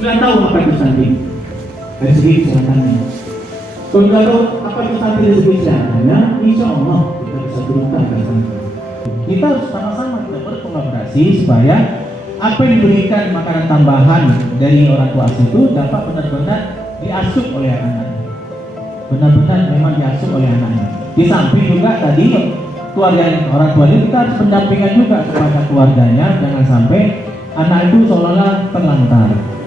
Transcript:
sudah tahu apa itu stunting dari segi kesehatannya. Kalau apa itu stunting dari segi kesehatannya, insya Allah kita bisa turunkan ke sana. Kita harus sama-sama kita berkolaborasi supaya apa yang diberikan makanan tambahan dari orang tua asuh itu dapat benar-benar diasuh oleh anak-anaknya. Benar-benar memang diasuh oleh anaknya. Di samping juga tadi keluarga orang tua itu kita harus pendampingan juga kepada keluarganya, jangan sampai anak itu seolah-olah terlantar.